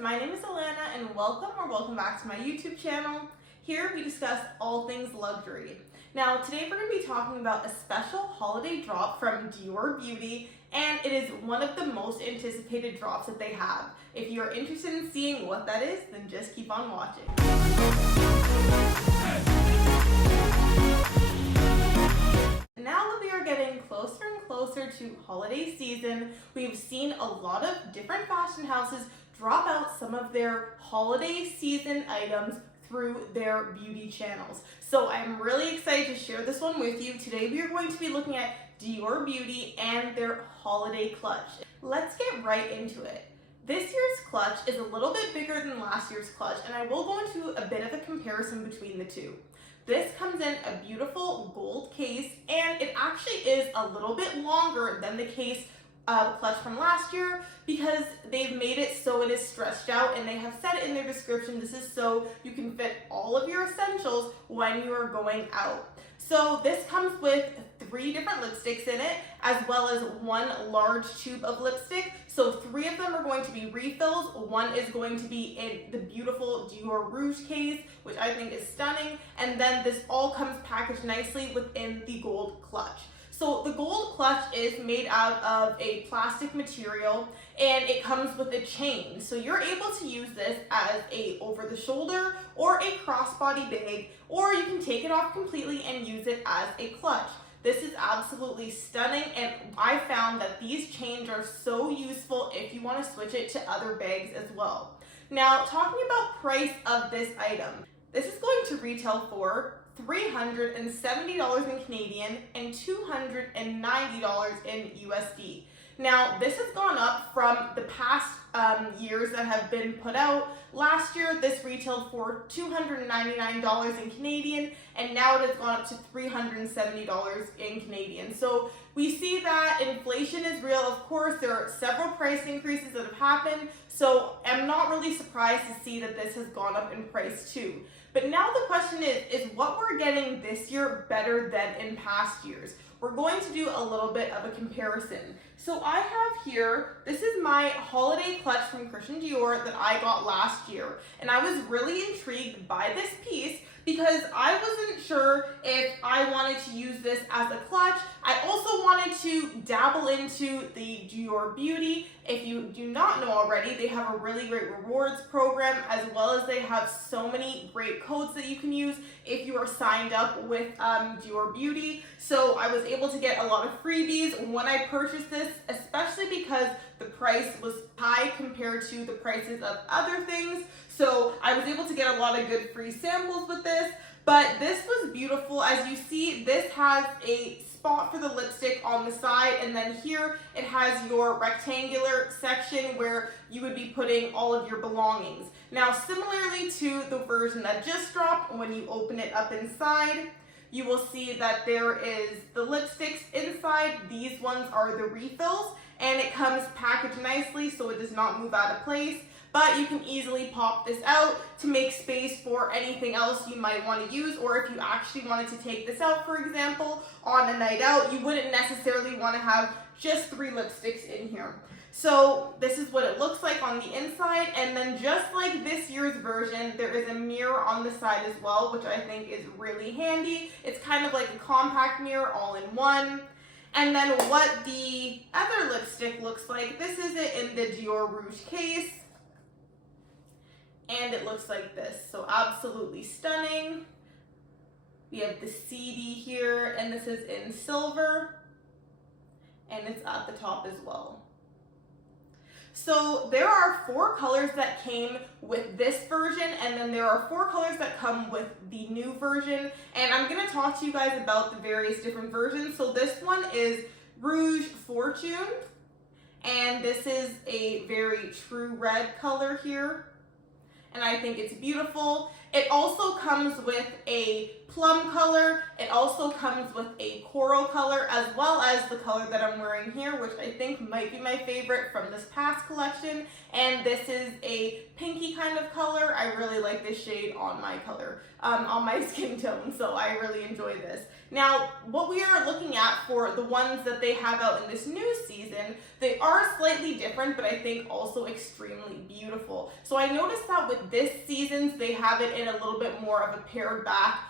my name is Alana and welcome back to my YouTube channel. Here we discuss all things luxury. Now today we're going to be talking about a special holiday drop from Dior Beauty, and it is one of the most anticipated drops that they have. If you're interested in seeing what that is, then just keep on watching. Now that we are getting closer and closer to holiday season, we've seen a lot of different fashion houses drop out some of their holiday season items through their beauty channels. So I'm really excited to share this one with you. Today we are going to be looking at Dior Beauty and their holiday clutch. Let's get right into it. This year's clutch is a little bit bigger than last year's clutch, and I will go into a bit of a comparison between the two. This comes in a beautiful gold case, and it actually is a little bit longer than the case clutch from last year because they've made it so it is stretched out, and they have said in their description this is so you can fit all of your essentials when you are going out. So this comes with 3 different lipsticks in it, as well as 1 large tube of lipstick. So 3 of them are going to be refills. 1 is going to be in the beautiful Dior Rouge case, which I think is stunning. And then this all comes packaged nicely within the gold clutch. So the gold clutch is made out of a plastic material, and it comes with a chain. So you're able to use this as a over the shoulder or a crossbody bag, or you can take it off completely and use it as a clutch. This is absolutely stunning, and I found that these chains are so useful if you want to switch it to other bags as well. Now, talking about price of this item, this is going to retail for $370 in Canadian and $290 in USD. Now, this has gone up from the past years that have been put out. Last year, this retailed for $299 in Canadian, and now it has gone up to $370 in Canadian. So we see that inflation is real. Of course, there are several price increases that have happened, so I'm not really surprised to see that this has gone up in price too. But now the question is what we're getting this year better than in past years? We're going to do a little bit of a comparison. So I have here, this is my holiday clutch from Christian Dior that I got last year. And I was really intrigued by this piece because I wasn't sure if I wanted to use this as a clutch. I also wanted to dabble into the Dior Beauty. If you do not know already, they have a really great rewards program, as well as they have so many great codes that you can use if you are signed up with Dior Beauty. So I was able to get a lot of freebies when I purchased this, especially because the price was high compared to the prices of other things. So I was able to get a lot of good free samples with this, but this was beautiful. As you see, this has a spot for the lipstick on the side, and then here it has your rectangular section where you would be putting all of your belongings. Now, similarly to the version that just dropped, when you open it up inside, you will see that there is the lipsticks inside. These ones are the refills, and it comes packaged nicely so it does not move out of place. But you can easily pop this out to make space for anything else you might want to use, or if you actually wanted to take this out, for example, on a night out, you wouldn't necessarily want to have just 3 lipsticks in here. So this is what it looks like on the inside, and then just like this year's version, there is a mirror on the side as well, which I think is really handy. It's kind of like a compact mirror all in one. And then what the other lipstick looks like, this is it in the Dior Rouge case. And it looks like this, so absolutely stunning. We have the CD here, and this is in silver, and it's at the top as well. So there are 4 colors that came with this version, and then there are 4 colors that come with the new version, and I'm going to talk to you guys about the various different versions. So this one is Rouge Fortune, and this is a very true red color here, and I think it's beautiful. It also comes with a plum color. It also comes with a coral color, as well as the color that I'm wearing here, which I think might be my favorite from this past collection. And this is a pinky kind of color. I really like this shade on my color, on my skin tone, so I really enjoy this. Now, what we are looking at for the ones that they have out in this new season, they are slightly different, but I think also extremely beautiful. So I noticed that with this season's, they have it in a little bit more of a pared back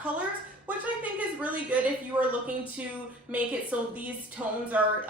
colors, which I think is really good if you are looking to make it so these tones are,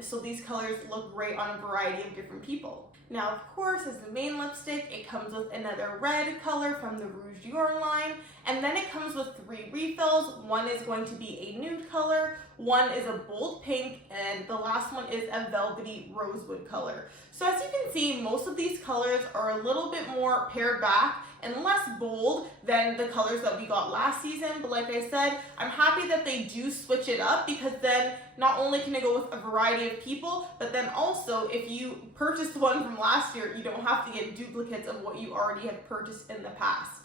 so these colors look great on a variety of different people. Now, of course, as the main lipstick, it comes with another red color from the Rouge Dior line, and then it comes with 3 refills. One is going to be a nude color, one is a bold pink, and the last one is a velvety rosewood color. So as you can see, most of these colors are a little bit more pared back and less bold than the colors that we got last season. But like I said, I'm happy that they do switch it up, because then not only can it go with a variety of people, but then also if you purchased one from last year, you don't have to get duplicates of what you already have purchased in the past.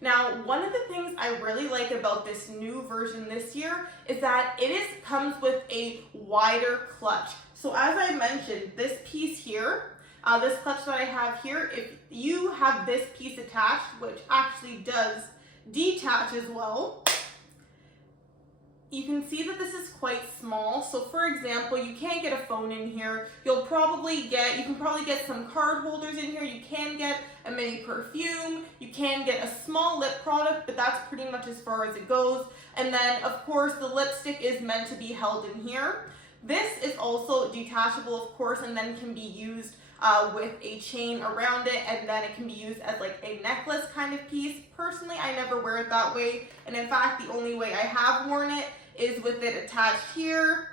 Now, one of the things I really like about this new version this year is that it comes with a wider clutch. So as I mentioned, this piece here, this clutch that I have here, if you have this piece attached, which actually does detach as well, you can see that this is quite small. So for example, you can't get a phone in here. You can probably get some card holders in here. You can get a mini perfume. You can get a small lip product, but that's pretty much as far as it goes. And then of course the lipstick is meant to be held in here. This is also detachable, of course, and then can be used with a chain around it, and then it can be used as like a necklace kind of piece. Personally, I never wear it that way, and in fact the only way I have worn it is with it attached here,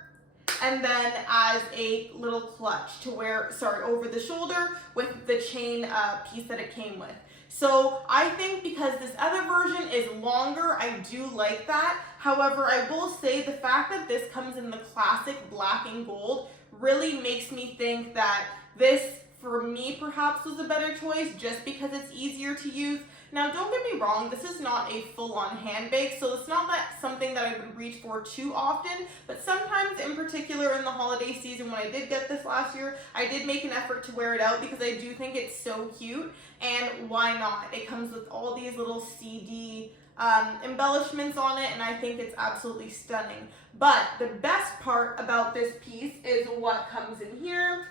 and then as a little clutch to wear, over the shoulder with the chain piece that it came with. So I think because this other version is longer, I do like that. However, I will say the fact that this comes in the classic black and gold really makes me think that this, for me, perhaps was a better choice, just because it's easier to use. Now, don't get me wrong, this is not a full-on handbag, so it's not something that I would reach for too often, but sometimes, in particular in the holiday season, when I did get this last year, I did make an effort to wear it out because I do think it's so cute, and why not? It comes with all these little CD embellishments on it, and I think it's absolutely stunning. But the best part about this piece is what comes in here.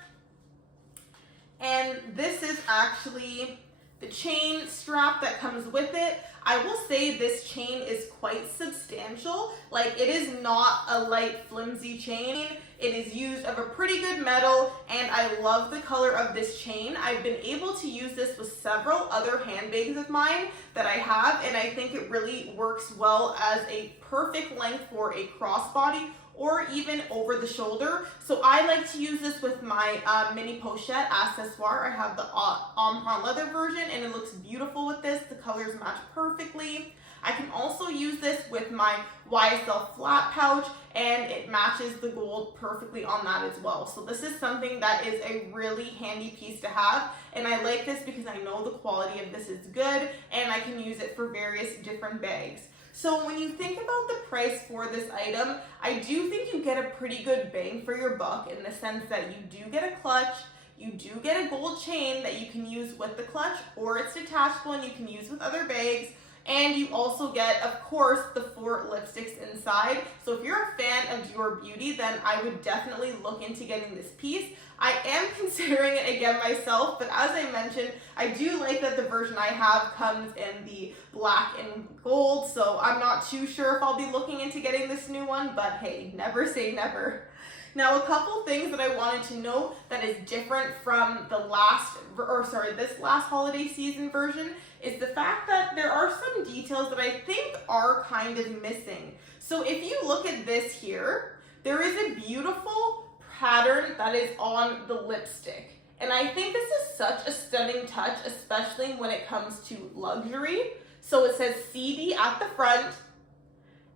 And this is actually the chain strap that comes with it. I will say this chain is quite substantial. Like, it is not a light flimsy chain. It is used of a pretty good metal, and I love the color of this chain. I've been able to use this with several other handbags of mine that I have, and I think it really works well as a perfect length for a crossbody or even over the shoulder. So I like to use this with my mini pochette accessoire. I have the ombre leather version, and it looks beautiful with this. The colors match perfectly. I can also use this with my YSL flat pouch, and it matches the gold perfectly on that as well. So this is something that is a really handy piece to have, and I like this because I know the quality of this is good, and I can use it for various different bags. So when you think about the price for this item, I do think you get a pretty good bang for your buck, in the sense that you do get a clutch, you do get a gold chain that you can use with the clutch, or it's detachable and you can use with other bags. And you also get, of course, the 4 lipsticks inside. So if you're a fan of Dior Beauty, then I would definitely look into getting this piece. I am considering it again myself, but as I mentioned, I do like that the version I have comes in the black and gold, so I'm not too sure if I'll be looking into getting this new one, but hey, never say never. Now, a couple things that I wanted to note that is different from the this last holiday season version is the fact that there are some details that I think are kind of missing. So if you look at this here, there is a beautiful pattern that is on the lipstick. And I think this is such a stunning touch, especially when it comes to luxury. So it says CD at the front,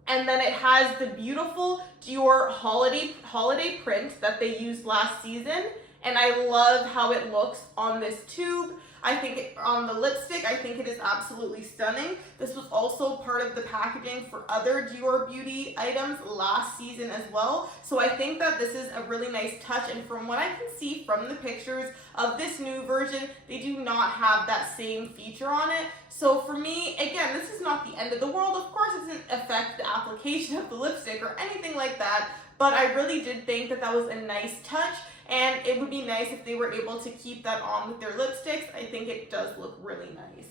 and then it has the beautiful Dior holiday print that they used last season. and I love how it looks on this tube. I think on the lipstick, I think it is absolutely stunning. This was also part of the packaging for other Dior Beauty items last season as well. So I think that this is a really nice touch, and from what I can see from the pictures of this new version, they do not have that same feature on it. So for me, again, this is not the end of the world. Of course, it doesn't affect the application of the lipstick or anything like that, but I really did think that that was a nice touch. And it would be nice if they were able to keep that on with their lipsticks. I think it does look really nice.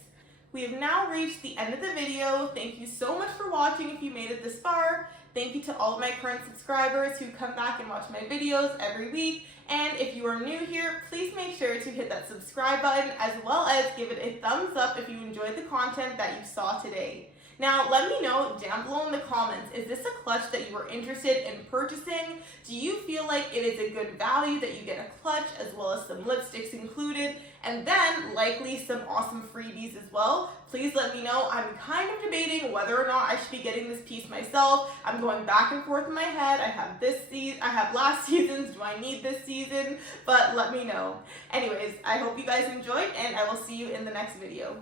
We have now reached the end of the video. Thank you so much for watching if you made it this far. Thank you to all of my current subscribers who come back and watch my videos every week. And if you are new here, please make sure to hit that subscribe button as well as give it a thumbs up if you enjoyed the content that you saw today. Now, let me know down below in the comments, is this a clutch that you are interested in purchasing? Do you feel like it is a good value that you get a clutch as well as some lipsticks included, and then likely some awesome freebies as well? Please let me know. I'm kind of debating whether or not I should be getting this piece myself. I'm going back and forth in my head. I have this season, I have last season's, do I need this season? But let me know. Anyways, I hope you guys enjoyed, and I will see you in the next video.